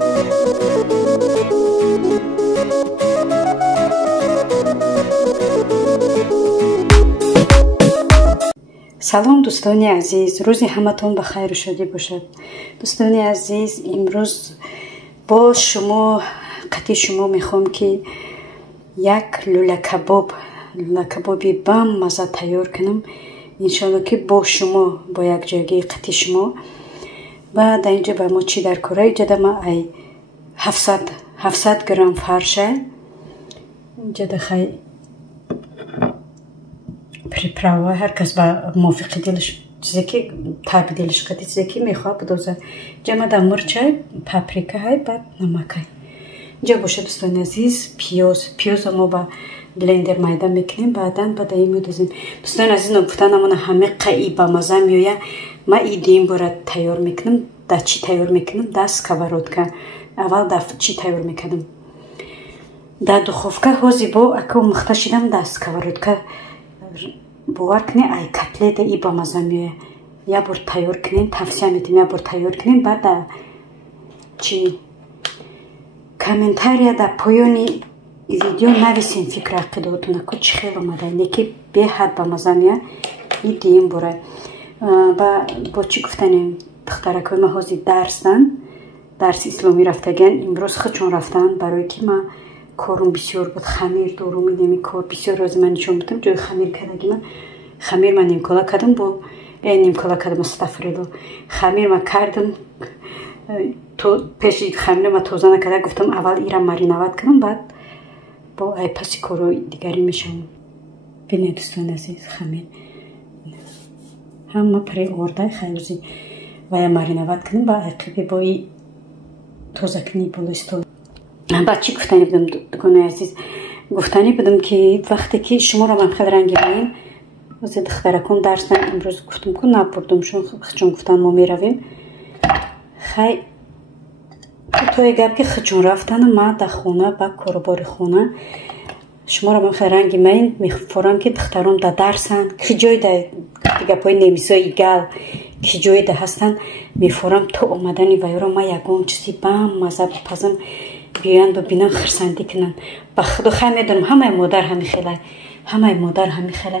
салом дӯстони азиз, рӯзи ҳаматон ба хайру шодӣ бошад. дӯстони азиз, имрӯз бо шумо қадди шумо мехоҳам ки як лӯлакабоби бамаза тайёр кунам. иншоалло ки бо шумо бо якҷоягии қадди шумо. баъд инҷа ба мо чӣ даркора иҷада ма ай 700 грамм фарша иҷада хай приправа ҳар кас ба мувофиқи дилаш чизе ки таби дилаш қади чизе ки мехоҳад бидозад. инҷа ма дар мурчай паприка ҳай баъд намакай. инҷа бошад дӯстони азиз пиёза мо ба блендер майда мекунем, баъдан ба даи медозем. дӯстони азиз ногуфтан амона ҳами қаи ба маза меоя. ма идиин бора тайёр мекунам. да чӣ тайёр мекунам? Да сковородка. аввал да чӣ тайёр мекардам? Да духовка ҳози бо ака омӯхта шидам да сковородка. бовар кунед ай котлета и ба маза меоя. як бор тайёр кунем, тавсия метем як бор тайёр кунем. баъд да чӣ комментария да поёни видео нависем фикри ақидотуна ку чӣ хел омада неки беҳад ба маза меоя. и диин бора бо чӣ гуфтанем духтаракҳои ма ҳозир дарси исломӣ рафтаган. имрӯз хачон рафтан барое ки ма корум бисёр буд. хамир дорум инами кор бисёр рози ман нишон будам. ҷои хамир кардаги ма хамир ма нимкола кардам бо нимкола кардам астағфирулло. хамир ма кардам пеши хамир ма тоза накарда гуфтам аввал ира мариноват кунам баъд бо айпаси корои дигари мешавам. бинед дӯстони азиз хамир ҳама преорда хайрузи вая мариноват кунам ба айқиби бои тозакунӣ болои стол. ба чӣ гуфтанӣ будам дӯстони азиз? гуфтанӣ будам ки вақте ки шуморо ман хеле ранги боим ҳозир духтаракон дарсдан имрӯз гуфтам ку набурдум чун гуфтан мо меравем. хай тое гап ки хачун рафтана ма да хона ба коробори хона шуморо ман хеле ранги маин мефорам ки духтарон да дарсан ки ҷойда гапои немисои гал ки ҷойда ҳастан мефорам то омадани вайро ма ягон чизи бам маза пазам биёянд ва бинан хирсандӣ кунанд. ба худо хай медонам ҳамаи модар ҳами хеле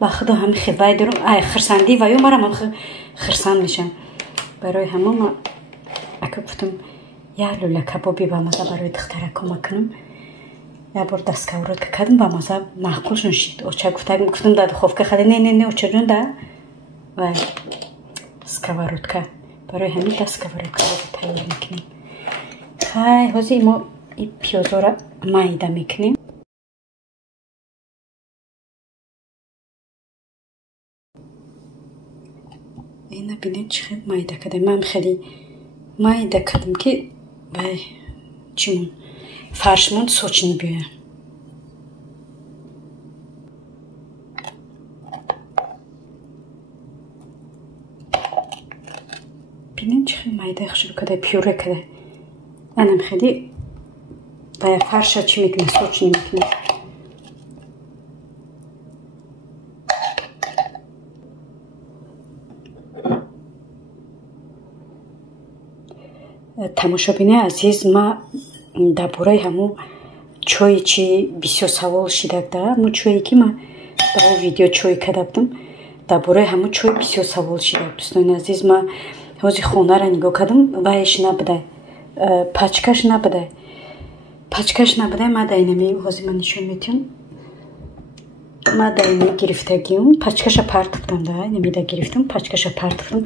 ба худо ҳами хивай дорум ай хирсандӣ ва ё мара ман хирсанд мешам. барои ҳама ма ака гуфтам як лӯла кабоби ба маза барои духтаракон макунам. як бор да сковородка кардам ба маза маъқулшон шид. оча гуфтам да духовка хали не очаҷон да вай сковородка барои ҳамин да сковородка тайёр мекунем. хай ҳозир мо и пиёзора майда мекунем. ина бинед чӣ хел майда кардам. ман хеле майда кардам ки вай чимон фаршмон соч набиёя. бинед чӣ хел майда хушрӯ када пюре када. анам хеле вай фарша чӣ мекунем соч намекунем. тамошобини азиз, ма дар бораи ҳамун чое чӣ бисёр савол шидагда. мо чое ки ма дар видео чой карда будам дар бораи ҳамун чой бисёр савол шидаг. дӯстони азиз, ма ҳозир хонара нигоҳ кардам вайш набуда пачкаш набуда ма дар инами ҳозир ма нишон метиҳам. ма дар инами гирифтагиам пачкаша партофтам да инамида гирифтам пачкаша партофтам.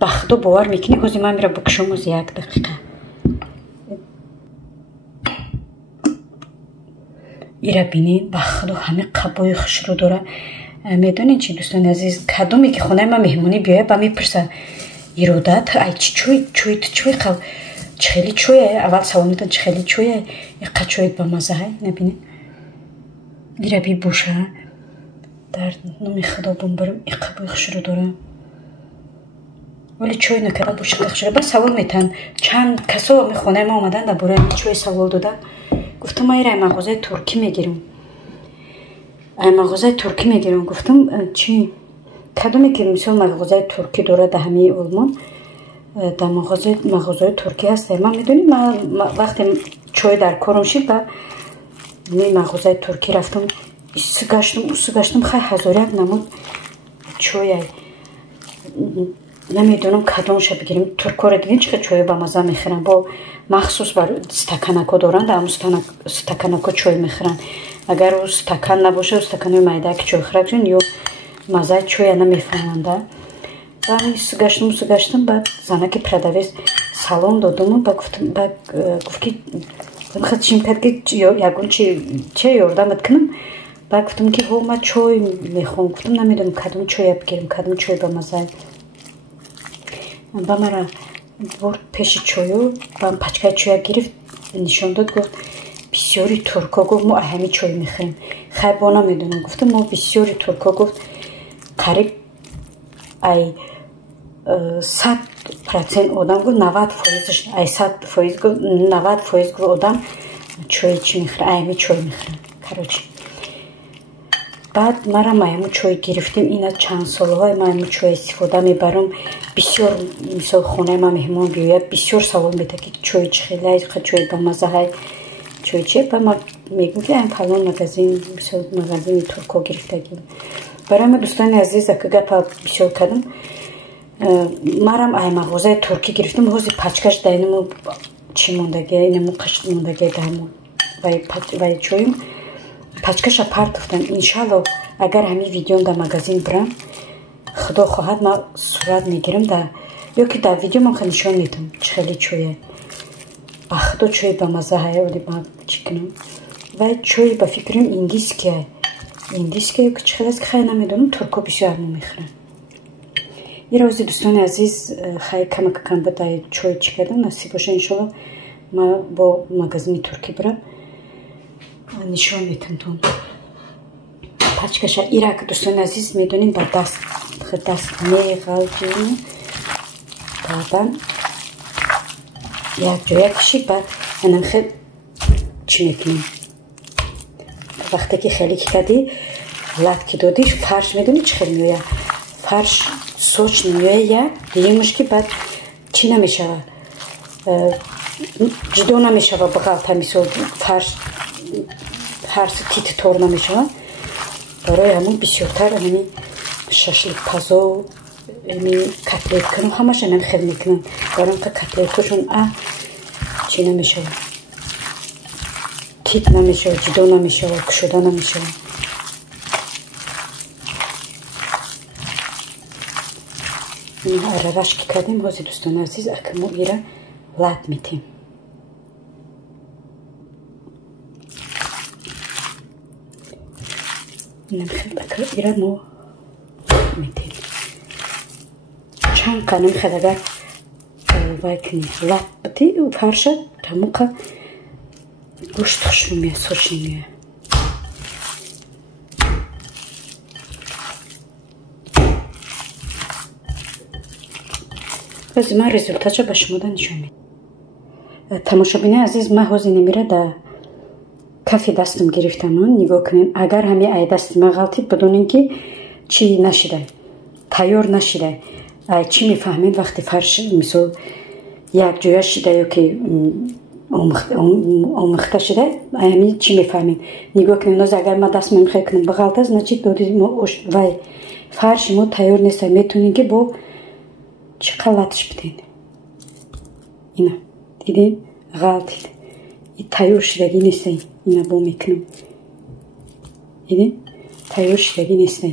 ба худо бовар мекунӣ ҳозир ман мера букушам оз 1 дақиқа. ира бинед ба худо ҳамин қабои хушрӯ дора. медонед чи дӯстони азиз, кадоме ки хонаи ман меҳмонӣ биёяд ба мепурса иродат ай чи чой қав чӣ хели чое. аввал савол медон чӣ хели чое иқа чоет ба маза ҳай набинед. ира бибоша дар номи худо бомбарам иқабои хушрӯ дора. вале чой накарда боша хушрӯ. ба савол метан чанд касо хонаи ма омадан дар бораи чой савол дода. гуфтам ма ира мағозаи туркӣ мегирам. гуфтам чи кадоме ки мисол мағозаи туркӣ дорад дар ҳамаи олмон در مغازه ترکی هست. من میدونی من وقتی چای در کرمشید و مغازه ترکی رفتم گشتم خیلی هزاریک نمود چای نمیدونم کدومش بگیریم. ترکا رو دیدین چقدر چای با مزه میخورن، با مخصوص بر استکانکا دارن، در استکانکا چای میخورن. اگر او استکان نباشه، استکان میده که چای خورد یا مزه چای نمیفهمند. و گشتم بعد زنک پردویز سلام دادم و گفت که خود چیم کرد که یکون چه یاردمت کنم. بعد گفتم که هو من چای میخوام. گفتم نمیدونم کدوم چای بگیرم، کدوم چای با مزه. با مرا برد پیش چایو، با پچکای چای گرفت نشان داد، گفت بسیاری ترکا. گفت ما همین چای میخوریم. خیلی با نمیدونم. گفتم ما بسیاری ترکا. گفت قریب ای 100% آدم گفت 90% ای 100% گفت 90% آدم چای چی میخوره، همین چای میخورن کراچی. بعد مرا همون چای گرفتیم. اینا چند سالهای من همون چای استفاده میبرم. بسیار مثال خونه من مهمان بیاید بسیار سوال میده که چای چی خیلی چای با مزه های چای چیه. بعد من میگم که این فلان مغازین مثال مغازین ترکا گرفتگیم. برای من دوستان عزیز که گپ بسیار کردم، مرم ای مغازه ترکی گرفتم. حوزی پچکش دینمو چی موندگی، اینمو قشت موندگی دینمو وای چویم پچکش پرت گفتم. انشالله اگر همین ویدیو در مغازین برم، خدا خواهد ما صورت میگیرم در یا که در ویدیو من نشان میدم چه خیلی چویه. با خدا چوی با مزه های ولی من چی کنم. و چوی با فکرم ایندیسکیه یا که چه خیلی است که خیلی نمیدونم. ترکا بسیار میخورن. یه روزی دوستان عزیز خیلی کم بده چای چی کردم. نصیب باشه انشالله ما با مغازین ترکی برم نشان میتم تون پچکشه. ایره که دوستان عزیز میدونین با دست میغلجیم. بعدا یک جای کشید. بعد اینم خیلی چی میکنیم. وقتی که خیلی کردی لط که دادیش فرش میدونی چه خیلی میویه. فرش سوچ نمیویه دیگه مشکی. بعد چی نمیشه جدا نمیشه و بغلطه میسود فرش تیت تور نمیشه. برای همون بسیارتر همین ششلیک پزا همین کتلیت کنم همش همین خیلی میکنم. برای که کتلیت کشون چی نمیشه، تیت نمیشه، جدا نمیشه و کشوده نمیشه. این روش که کردیم بازی دوستان عزیز اکمو ایره لط میتیم. اینم خیلی بکر ایره مو میتیم. چند قنم خیلی اگر وایکنی لط بتی و فرشد تموقع گوشت خوش نمیه، سوش نمیه. از من رزولتاچه به شما نشون میدم. تماشابین عزیز من حوزی نمیره در کفی دستم گرفتم. نگاه کنین اگر همین ای دست من غلطید بدونین که چی نشده، تیار نشده. چی میفهمید وقتی فرش مثل یک جویا شده یا که آمخته شده همین چی میفهمید. نگاه کنین از اگر من دست من خیلی کنم بغلط است نچید دادید وای فرش ما تیار نیست. میتونین که با چقدر لطش بدین. اینا دیدین غلطید. این تیار شدگی نیست. اینا با میکنم دیدین تیار شدگی نیست.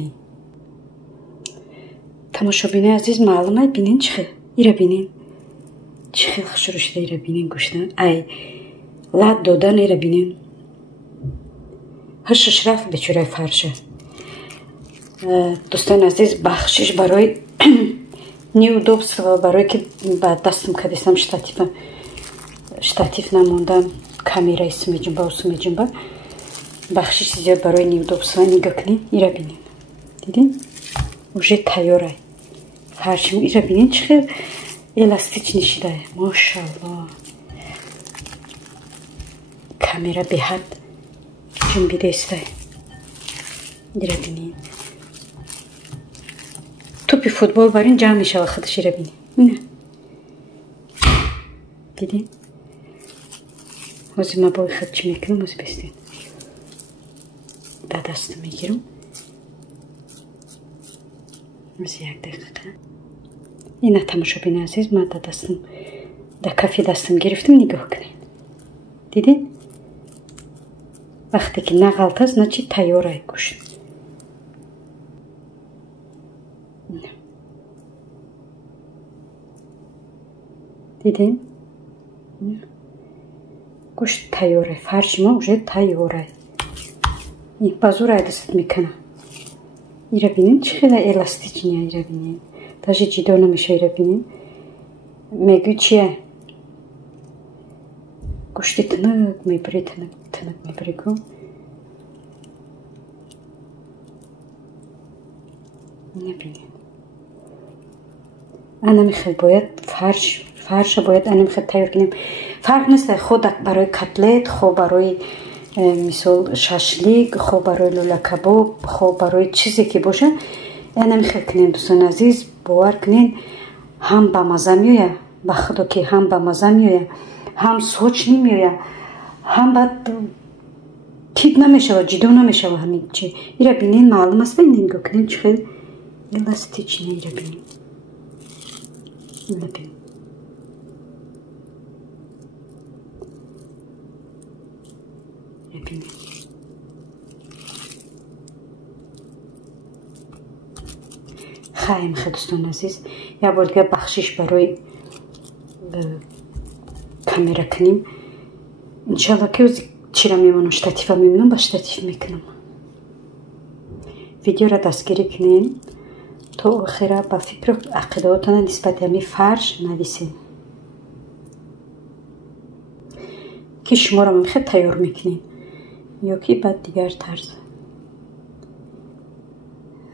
تماشابین عزیز معلومه بینین چه ایره بینین چه خیلی شروع شده. ایره بینین گوشتن ای لط دادن. ایره بینین هرشش رفت به چوره فرشه. دوستان عزیز بخشش برای نیودوبس و برای که بعد دستم کدیسم شتاتیف نموندم کامیرا اسم جنبا بخشش زیاد برای نیودوبس و نگاه کنین. ایره بینین دیدین уже تیاره فرشم. ایره بینین چه الاستیچ نشیده ماشالله. کامیرا به حد جنبیده است. ایره بینین توپی فوتبال برین جمع میشه و خودش ایره بینین. دیدین؟ واسه ما باید خود چی میکنم واسه بستین در دست میگیرم واسه 1 دقیقه اینا تماشا بین عزیز ما در دستم در کفی دستم گرفتم نگاه کنین دیدین؟ وقتی که نه غلط است نه چی تیاره گوشت دیدین؟ گوشت تیاره فرش ما уже تیاره این بازور دست میکنه ایره بینین چه خیلی الاستیچنیه ایره بینین даже جدا نمیشه ایره بینین میگو چیه گوشتی تنک میبری تنک میبری کن نبینین انا میخواد باید فرش باید انا میخواد تیار کنیم فرق نیست خود برای کتلت خود برای مثال ششلیک خب برای لوله کباب خب برای چیزی که باشه انا میخواد کنین دوستان عزیز باور کنین هم با مزه میویه با خدا که هم با مزه میویه هم سوچ نمیویه هم بعد تیت نمیشه و جدا نمیشه و همین چی ایره بینین معلوم است بینین نگاه کنین چه الاستیچنه ایره بینین ایره بینین ببینید خیلی دوستان عزیز یا بار دیگه بخشش برای کامera کنیم انشالله که چی را میمونم شتاتیف میمونم با شتاتیف میکنم ویدیو را دستگیری کنین تا آخر با فکر و عقیداتون نسبت همی فرش نویسین که شما را میخواد تیار میکنین یا که بعد دیگر طرز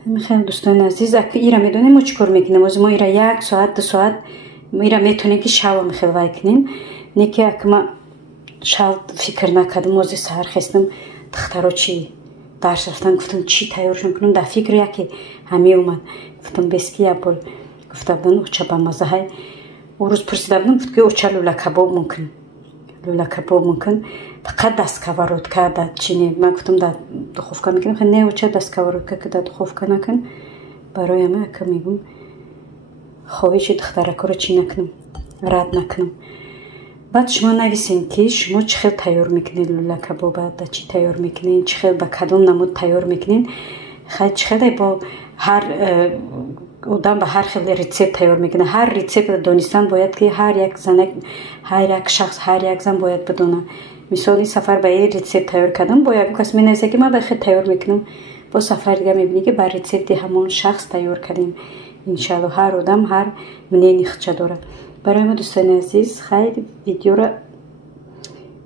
میخوام دوستان عزیز اگه ایرا میدونیم ما چیکار میکنیم ما ایرا 1 ساعت 2 ساعت ایرا میتونیم که شوا میخوام وای کنیم نه که اگه ما شب فکر نکردم از سحر خستم دخترها چی درس رفتن گفتم چی تیارشون کنم در فکر یکی همه اومد گفتم بس که بول گفتم اوچا با مزه های او روز پرسیدم گفت که اوچا لوله کباب ممکن لوله کباب ممکن فقط دستکاورود کرد چینی من گفتم در دخوفکا میکنم خیلی نه اوچا دستکاورود که در دخوفکا نکن برای من که میگم خواهیش دخترکا رو چی نکنم رد نکنم بعد شما نویسین که شما چه خیلی تیار میکنین لوله کباب در چی تیار میکنین چه خیلی با کدوم نمود تیار میکنین چه خیلی با هر آدم به هر خیلی ریسیپت تیار میکنه هر ریسیپت دانستن باید که هر یک زن هر یک شخص هر یک زن باید بدونه مثال این سفر به یه ریسیپت تیار کردم با یک کس مینویسه که من به خیلی تیار میکنم با سفر دیگه میبینی که بر ریسیپت همون شخص تیار کردیم انشالله هر آدم هر منی نخچه داره برای ما دوستان عزیز خیلی ویدیو را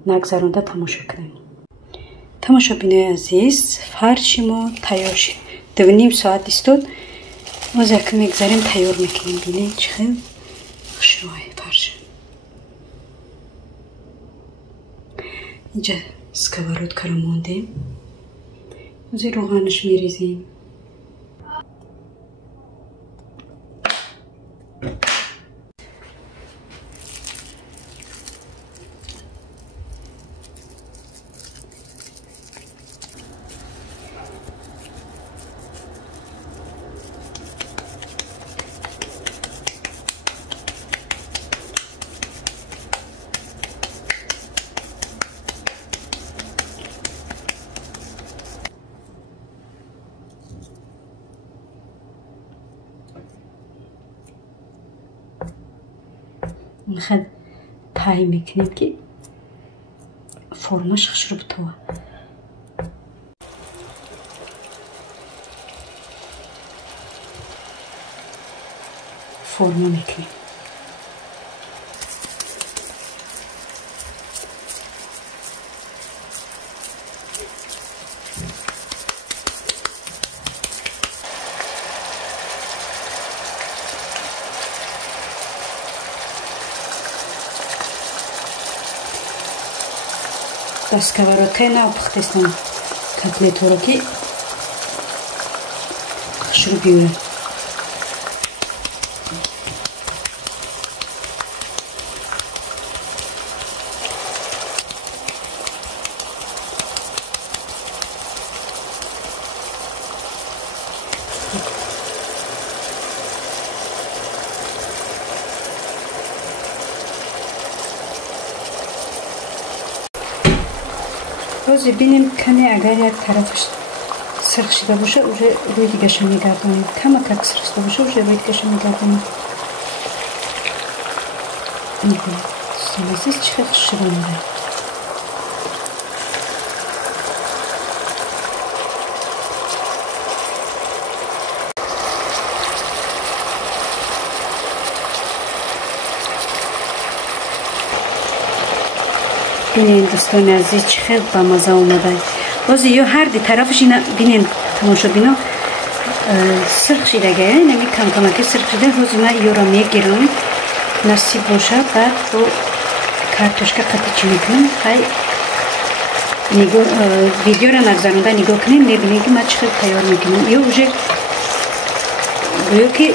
نگذرونده تماشا کنیم تماشا بینای عزیز فرش ما تیار شد 2.5 ساعت استود از یک میگذاریم تیار میکنیم بینید چه خیلی خوشنوای فرش اینجا سکوارود کرم موندیم از روغنش میریزیم میخواد تای میکنیم که فرمش خشرب تو فرمه میکنیم دستکاورکای نه پختستم کتلت رو که خشرو بیوره روزی بینیم کمی اگر یک طرفش سرخ شده باشه روی دیگه میگردونیم. کم سرخ شده باشه روی دیگه میگردونیم. دوستان عزیز چقدر خوش شده میره. بینین دوستان عزیز چقدر با مزه اومده. باز یا هر دی طرفش اینا بینین تماشا بینا سرخ شده گه نمی کم کمکی سرخ شده. روز ما یورا میگیرم نصیب باشه بعد با کارتوشکا قطعی میکنم. خیلی ویدیو را نگذارنده نگاه کنیم میبینیم که من چقدر تیار میکنم. یا اوجه گویا که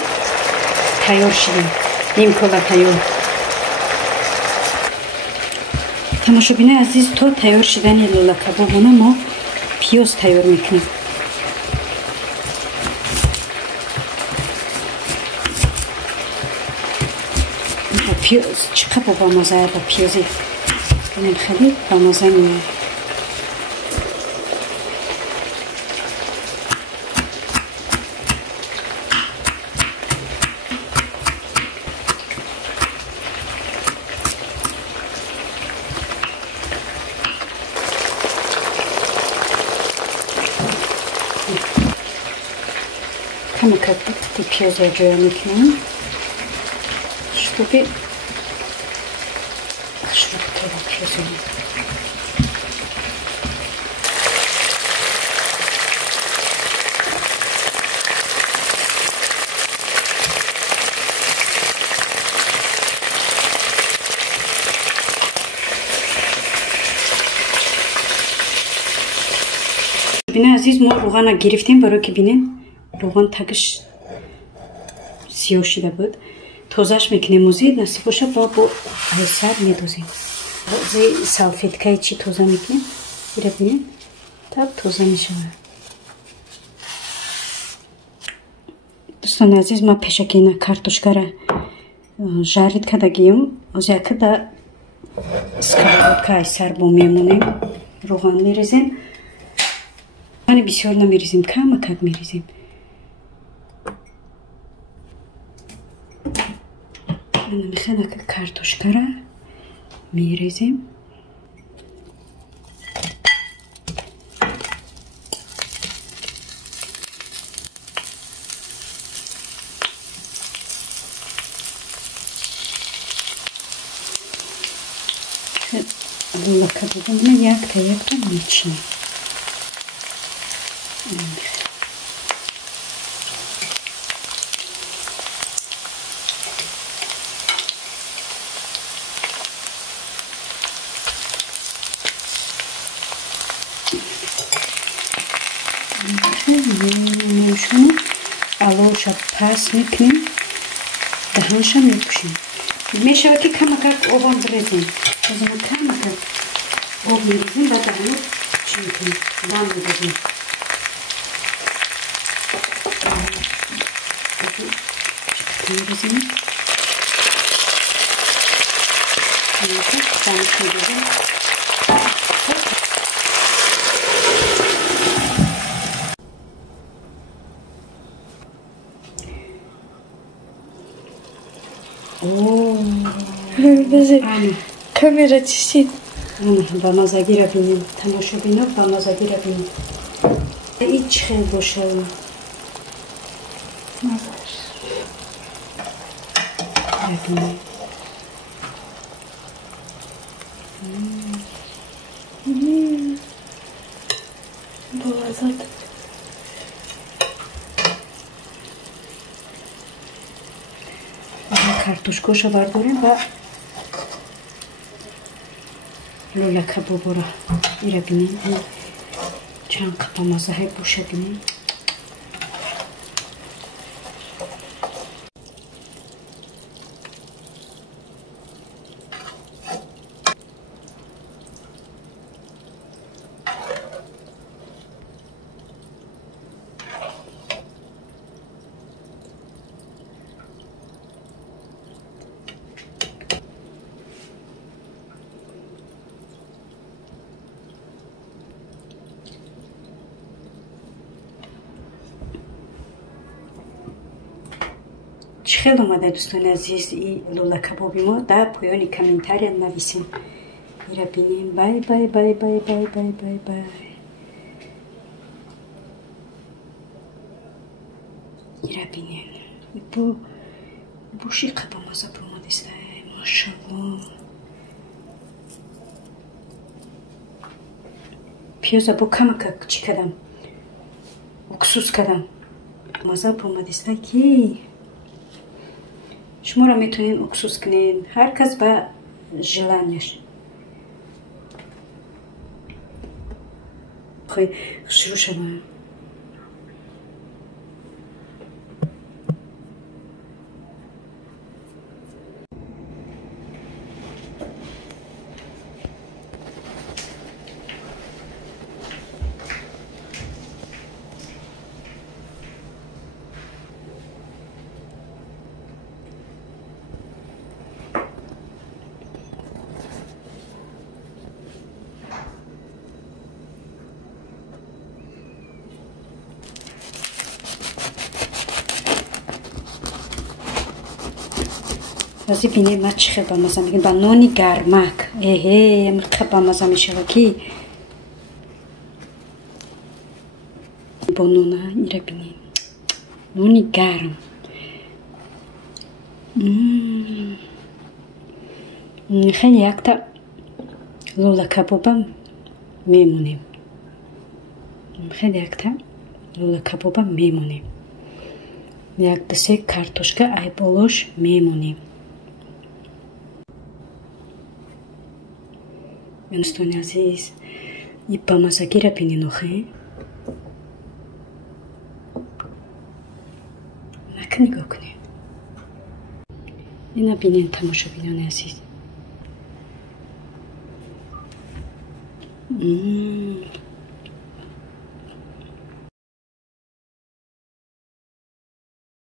تیار شده نیم کلا تیار. تماشا بینه عزیز تا تیار شدن لولا کبابونه ما پیاز تیار میکنیم. پیاز چقدر با مزه با پیازی کنیم خیلی با مزه میاد. Kama kattık bir piyaz yacağı mekanı. Чтобы шрифтовый пьезон. Bine aziz mo ruğana giriftim baro ki binin ruğan takış siyoşi da bud. Tozaş mekanimizi nasip olsa bu eser meduzim. Zey salfetkayı çi toza mekan. Birebinin tab toza nişava. Dostan aziz ma peşakina kartuşkara жарит кадагим озяка да сковородка eser bu memunim. Ruğan mirezim. Hani бисёр намирезим, кама как мирезим. Механа как картошкара мирезим. Лула кабудумна якта мечни. Şunu aloşa pas miknim dahanşa mikuşim. Meşava ki kamakak oban brezin. O zaman kamakak oban brezin badanı çünkü dan brezin. Çıkartın brezini. Kamakak dahanşa brezin. Kamera çişin. Bamaza girebilirim. Tamaşa binip bamaza girebilirim. İç xel boşalım. Nazar. Girebilirim. Boğazat. Kartuşkoşa vardır ve Lola kabubura girebilirim. Çan kapamazı hep boşabilirim. خیلی اومده دوستان عزیز این لوله کبابی ما در پایان کامنتاری نویسین. ایرا بینین. بای بای بای بای بای بای بای بای. ایرا بینین. بوشی قبا مزه پرومادیسته. ماشالله. پیازا با کمک چی کردم؟ اکسوس کردم. مزه پرومادیسته کی؟ شما را میتونین اکسوس کنین. هر کس با ژلانیش. خیلی شروع شدم. Azı bine ma çi xeba maza میگن با نونی گرمک. امر خبا مزه میشه کی؟ با نونه ایره بینیم. نونی گرم. خیلی یک تا لوله کبابم میمونیم. خیلی یک تا لوله کبابم میمونیم. یک دسته کارتوشکا айболош میمونیم. دوستان عزیز این بامزگی را بینین آخه نکن نگاه کنیم. اینا بینین تماشا بینان عزیز.